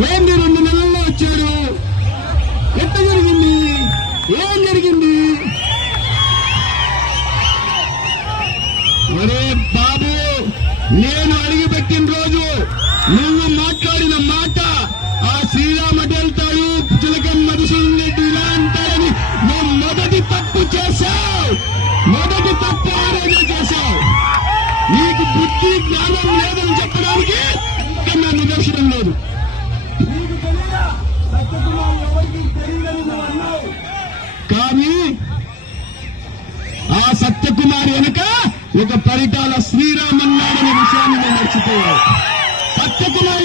ఏంది 2 నెలల్లో వచ్చాడు? ఎట్ట జరిగింది? ఏం జరిగింది? ఒరే బాబు, నేను అడిగిపెట్టిన రోజు నువ్వు మాట్లాడిన మాట ఆ శ్రీరామటి వెళ్తాడు, చిలకం మధుసూదన్ రెడ్డి ఇలా అంటారని నువ్వు మొదటి తప్పు చేశావు. మొదటి తప్పు ఆ రోజే చేశావు. నీకు బుద్ధి జ్ఞానం లేదని చెప్పడానికి కన్నా నిదర్శనం లేదు. కానీ ఆ సత్యకుమార్ వెనుక ఒక పరిటాల శ్రీరామన్నాడనే విషయాన్ని నేను మర్చిపోయాను. సత్యకుమార్